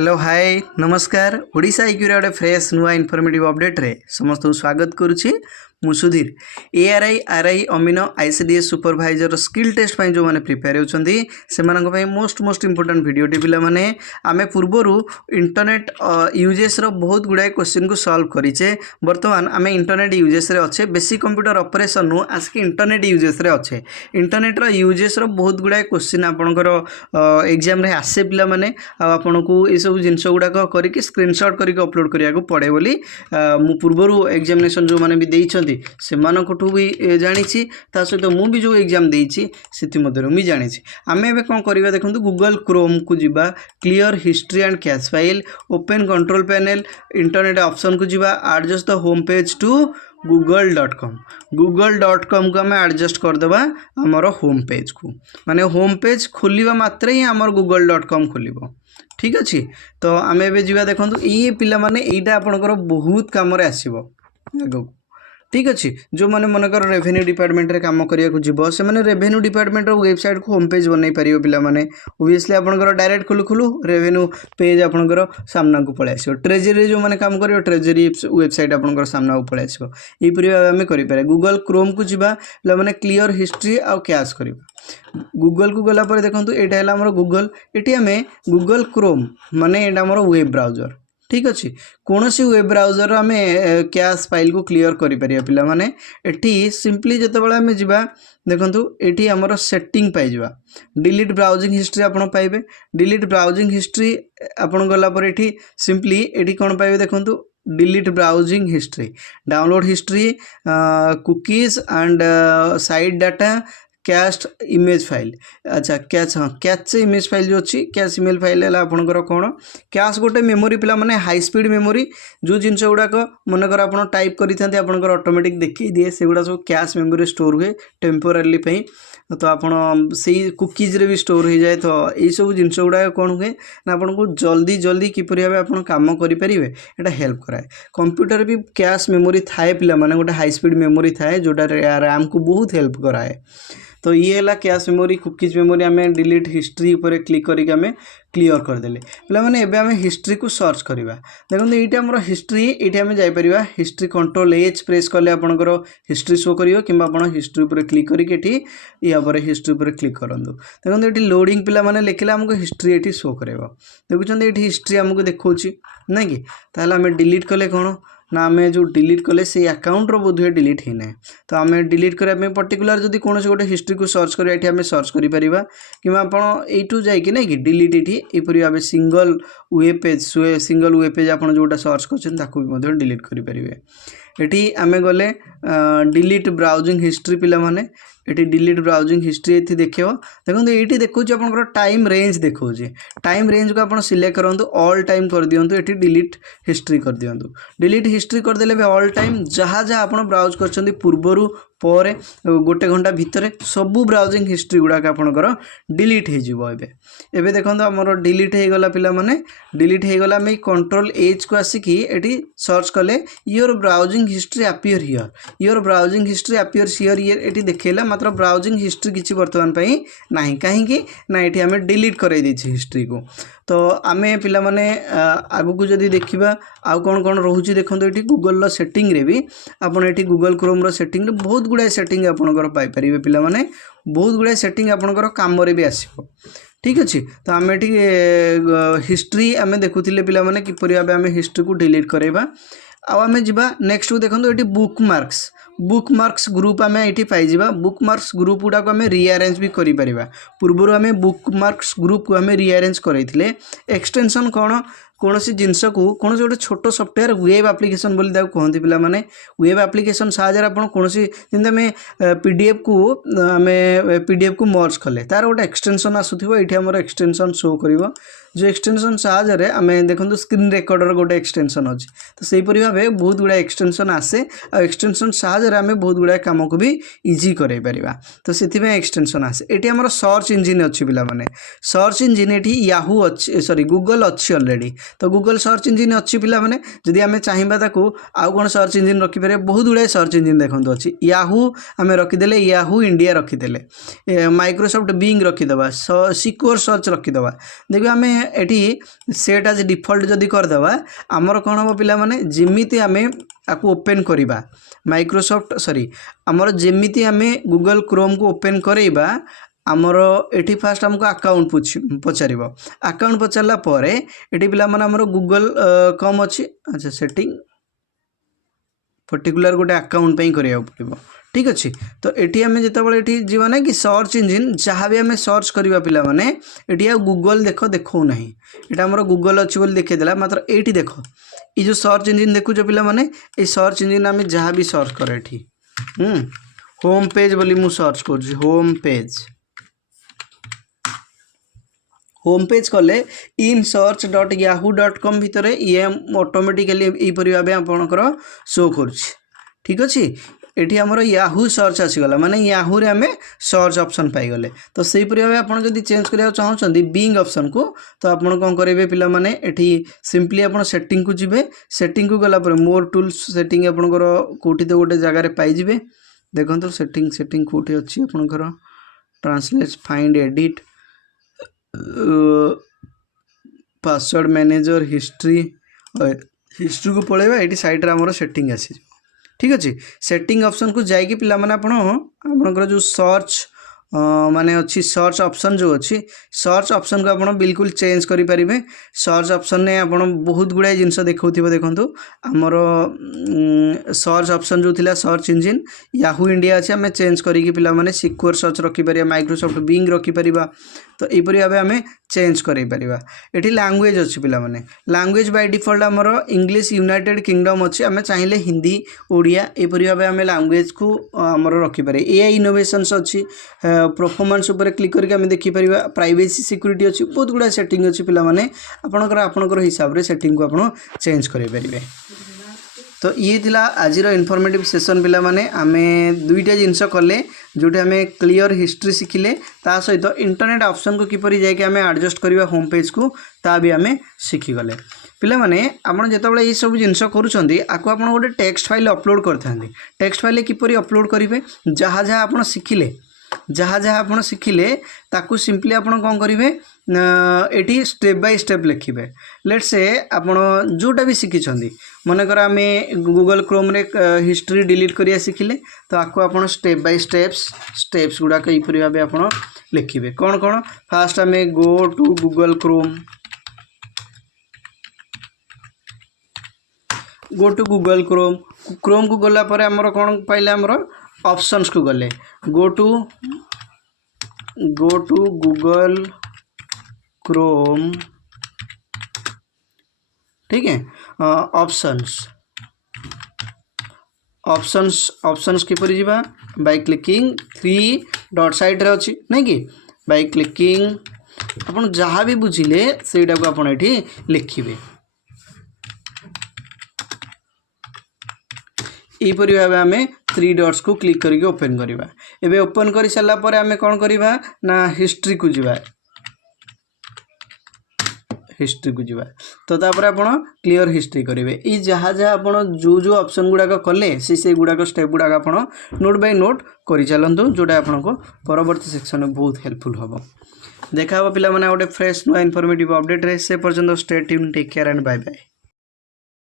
Hello hi नमस्कार ओडिशा आईक्यूर गोटे fresh नुआ इनफॉर्मेटिव अपडेट रे समस्त स्वागत करुच्ची मु सुधीर एआरआई आरआई अमीनो आईसीडीएस सुपरवाइजर स्किल टेस्ट पाई जो मैंने प्रिपेयर होती से मोस्ट इंपोर्टेंट भिडियोटी पे आम पूर्वर इंटरनेट यूजेस रो बहुत गुड़ाए क्वेश्चन को सॉल्व करें। बर्तमान आम इंटरनेट यूजेस रे अच्छे बेसिक कंप्यूटर ऑपरेशन नु आसिक इंटरनेट यूजेस रे अच्छे इंटरनेट रो यूजेस रो बहुत गुड़ाए क्वेश्चन आपणकर एग्जाम रे आसे पिला माने आपन को ये सब जिनस गुड़ाक करके स्क्रीनशॉट करके अपलोड करिया को पड़े बोली मु पूर्वर एग्जामिनेशन जो माने भी देइछंती सेमानकठू भी जानी सहित मु भी जो एग्जाम देइछि सेति मधुर मी जानी आम एबे कौन करवा देखो गूगल क्रोम को जीवा clear history and cache file open control panel internet option को जीवा adjust the home page to google.com को आम एडजस्ट करदे आमर होम पेज को माने होम पेज खोलिबा मात्रे ही आमर google.com खोलिबो। ठीक अच्छे तो आम एबे जीवा देखो ये पिला माने एटा आपनकर बहुत काम रे आसीबो आगो। ठीक अच्छे जो मैंने मनकर रेवेन्यू डिपार्टमेंट रे काम करिया जीव से मैंने रेवेन्यू डिपार्टमेंट वेबसाइट को होम पेज बनई पारे पिला माने ओबियसली आपनकर डायरेक्ट खुलू खुलू रेवेन्यू पेज आपनकर सामना को पळे आसीबो। ट्रेजरी जो मैंने काम करियो ट्रेजरी वेबसाइट आपनकर सामना को पळे आसीबो। ई परि आमे करि पारे गूगल क्रोम को जीवा पिला माने क्लियर हिस्ट्री आ कैश करिबा गूगल को गला पर देखंतु एटा हला हमर गूगल एटी आमे गूगल क्रोम माने एटा हमर वेब ब्राउजर। ठीक अच्छे कौन सी वेब ब्राउजर आम कैश फाइल को क्लियर करि परिया पिला माने एटी सिंपली जते बेला आमे जिबा देखंतु एटी हमर सेटिंग पाइ जिबा डिलीट ब्राउजिंग हिस्ट्री आपण पाइबे डिलीट ब्राउजिंग हिस्ट्री आपण गला पर एटी सिंपली एटी कोन पाइबे देखंतु delete browsing history download history cookies and site data cached image file अच्छा कैच हाँ कैच इमेज फाइल जो अच्छी कैश इमेल फाइल है आपंकर कौन कैश गोटे मेमोरी पिला माने हाई स्पीड मेमोरी जो जिनस गुड़ाक मनकर आप टाइप करते आपंकर ऑटोमेटिक देखी दिए से गुड़ा सब कैश मेमोरी स्टोर हुए टेम्पोरारी तो आपन से कुकीज रे भी स्टोर हो जाए। तो यही सब जिनस गुड़ा कौन हुए ना आपन को जल्दी जल्दी किपरि भाबे आपन काम करें एटा हेल्प कराए। कंप्यूटर भी कैश मेमोरी थाए पिला माने गोटे हाई स्पीड मेमोरी थाए जोटा रैम को बहुत हेल्प कराए। तो ये है कैश मेमोरी कुकीज मेमोरी आम डिलीट हिस्ट्री ऊपर क्लिक करके आम क्लियर करदेले पिला माने एबे आम हिस्ट्री को सर्च करवा देखो ये आम हिस्ट्री ये आम जापर हिस्ट्री कंट्रोल एच प्रेस कले आपंकर हिस्ट्री शो कर कि हिस्ट्री ऊपर क्लिक करके या हिस्ट्री ऊपर क्लिक करूँ देखो ये लोडिंग पिला माने लिखिले आमको हिस्ट्री ये शो कर देखुं ये हिस्ट्री आमको देखा ना कि ताहले आम डिलीट कले कौन ना आम जो डिलीट कले से अकाउंट रो बोधे डिलीट ही ना तो आम डिलीट करने पर्टिकुलर जदि कौन गोटे हिस्ट्री को सर्च करा ये आम सर्च करें कि आपू जाकि ना कि डिलीट ये यहपरी भाव सिंगल वेब पेज आप जोटा सर्च कर डिलीट करेंगे। ये आम गले डिलीट ब्राउजिंग हिस्ट्री पिला माने ये डिलीट ब्राउजिंग हिस्ट्री ये देखो देखो ये देखो आप टाइम रेंज देखो टाइम रेंज को आप सिलेक्ट करूँ ऑल टाइम कर दिंतु ये डिलीट हिस्ट्री कर दिंतु डिलीट हिस्ट्री करदे ऑल टाइम जहाँ जहाँ आप ब्राउज कर पूर्वर पर गोटे घंटा भितर सबू ब्राउजिंग हिस्ट्री गुड़ाक आपंकर डिलीट हो देखो आमर डिलीट हो गला पिला माने डिलीट हो गला कंट्रोल एच को आसिकी एटी सर्च कले your browsing history appear here your browsing history appears here ये देखला मात्र ब्राउजिंग हिस्ट्री किसी बर्तमान ना कहीं ना ये आम डिलीट कर हिस्ट्री को। तो आम पिला माने आगु को जदि देखा आउ कौन कौन रोचे देखो ये गूगल सेटिंग रे भी आपड़ ये गूगल क्रोम रो सेटिंग रे बहुत गुड़ाए सेटिंग आपंकर पाइपर पिला माने बहुत गुड़ाए सेटिंग आपंकर काम रे भी आसो। ठीक अच्छे तो आम ये हिस्ट्री आम देखुले पिला माने किपरि भाबे आम हिस्ट्री को डिलीट करवा आम जा नेक्स्ट को देखो ये बुक मार्क्स ग्रुप आम ये पाइबा बुक मार्क्स ग्रुप गुड़ाक आम रिअरेंज भी करें पूर्वर आम बुक मार्क्स ग्रुप को आम रिअरेंज करते एक्सटेंशन कौन सी जिनस को कौन गोटे छोट सफ्टवेयर वेब एप्लिकेशन बोली कहते पिला माने वेब एप्लिकेशन साहाय्य आप कौन जमी आम पीडीएफ को मर्ज कले तार गोटे एक्सटेंशन आसुथिबो ये आमर एक्सटेंशन शो कर जो एक्सटेंशन साहाय्य आम देखो स्क्रीन रेकर्डर गोटे एक्सटेंशन अच्छी तो सहीपरि भाव बहुत गुड़ा एक्सटेंशन आसे आ एक्सटेंशन साहाय्य आम बहुत गुड़ा कम को भी इजी कर तो से एक्सटेंशन आसे ये आमर सर्च इंजिन अच्छी पिला माने सर्च इंजिन ये याहू अच्छी सॉरी गूगल अच्छी ऑलरेडी तो गूगल सर्च इंजिन अच्छी पिला माने जदि आम चाहिए ताकू आउ कौन सर्च इंजिन रखिपारे बहुत गुड़ाए सर्च इंजिन देखो अच्छी याहू आम रखीदे याहू इंडिया रखीदे माइक्रोसॉफ्ट बिंग रखीदे सिक्योर सर्च रखीदे देखिए आम ये सेट आज डिफॉल्ट जदि करदे आमर कौन हम पिला माने जिमिति आमे आपको ओपन करिबा माइक्रोसॉफ्ट सॉरी आमर जेमिति आमे गूगल क्रोम को ओपन करेबा आमर एटी फास्ट हमको अकाउंट पचार अकाउंट पचारा पर ये पिला माने आमर गूगल कम अच्छी अच्छा सेटिंग पर्टिकुलर गोटे अकाउंट पे करिया पड़ो ठीक अच्छे तो ये आम जिते जीवा ना कि सर्च इंजिन जहाँ भी आम सर्च करवा पिला माने ये आ गूगल देखो ना यहाँ आम गूगल अच्छी बोली देखईदेला मात्र ये देख ये जो सर्च इंजिन देखुच पिला माने ये सर्च इंजिन आम जहाँ भी सर्च कर होम पेज बोली मु सर्च कर होम पेज कले in search dot Yahoo dot com भितर ये ऑटोमेटिकली यहीपरि भाव आपणकर शो कर ठीक अच्छे ये आमर याहू सर्च आसीगला माने याहू रे आमे सर्च ऑप्शन पाईगले तो से भाव आप चेंज करा चाहते बिंग ऑप्शन को तो आप कौन करेंगे पिला माने एठी सिंपली आप सेटिंग को जीवे सेटिंग को गला पर मोर टूल्स सेटिंग आपणकर कोठी तो गोटे जगार पाइबे देखो तो सेटिंग कोठी अच्छी आपणकर translate find edit password manager history को पलैबा ये साइड रे आमर सेटिंग आसी ठीक अच्छे सेटिंग ऑप्शन को जाइए पिला माने आपणकर जो सर्च माने अच्छी सर्च ऑप्शन जो अच्छी सर्च ऑप्शन को आप बिल्कुल चेंज करें सर्च ऑप्शन ने आप बहुत गुड़ाए जिनस देखो देखो आमर सर्च ऑप्शन जो थिला सर्च इंजिन याहू इंडिया अच्छे आम चेंज करी पिला माने सिक्योर सर्च रखिपर माइक्रोसॉफ्ट बिंग रखिपर तो यहीपरि भाव आम चेंज कर ये लैंग्वेज अच्छी पिला माने लैंग्वेज बाय डिफॉल्ट आमर इंग्लिश यूनाइटेड किंगडम अच्छी आम चाहिए हिंदी ओडिया यहीपरि भाव आम लैंग्वेज को आमर रखिपर एआई इनोवेशंस अच्छी परफॉर्मेंस ऊपर क्लिक करके आम देखिपर प्राइवेसी सिक्योरिटी अच्छी बहुत गुड़ा सेटिंग अच्छी पिला माने आपणकर हिसाब से सेटिंग को आप चेंज करें तो ये थिला आज इनफॉर्मेटिव सेशन पिला माने आमे दुईटा जिनस कले जोटे आम क्लियर हिस्ट्री शिखिले ता सहित इंटरनेट ऑप्शन को किपरि जाके आम एडजस्ट करवा होम पेज को ता भी आम शिखिगले पिला माने आपण जेतेबेले ये सब जिनस करूछंती आको आपण गोटे टेक्स्ट फाइल अपलोड करथांती टेक्स्ट फाइल किपरि अपलोड करिवे जहाँ जहाँ आपण शिखिले जहाँ जहाँ आप शिखिले ताकू सिंपली आप कौन करेंगे ये स्टेप बाय स्टेप लिखे लेट से आप जोटा भी शिखी मनकर आम गूगल क्रोम रे हिस्ट्री डिलीट करिया शिखिले तो आपको आप स्टेप बाय स्टेप्स गुड़ाक यहीपरि भाव आप लिखे कौन कौन फास्ट आम go to Google Chrome Chrome को गला पर आमर कौन पाइले आमर ऑप्शंस को गले गो टू गूगल क्रोम ठीक है ऑप्शंस किपरि जीवा बाय क्लिकिंग 3 डॉट साइड रे अच्छी नहीं कि बाय क्लिकिंग अपन जहाँ भी बुझिले सेटा को अपन एठी लिखिबे यहीपरि भाव आम 3 डॉट्स को क्लिक करके ओपन करवा एबे ओपन कर सारा पर आम कौन करवा ना हिस्ट्री को जीवा तो तापर आप क्लियर हिस्ट्री करेंगे ये जहाँ जहाँ आप जो ऑप्शन गुड़ाक कले से गुड़ाक स्टेप गुड़ाक आप नोट बाय नोट कर चलतु जोटा आपको परवर्ती सेक्शन में बहुत हेल्पफुल हम देखा पिला माने गोटे फ्रेश नुआ इनफॉर्मेटिव अपडेट रहे से पर्यंत stay tune take care and bye bye.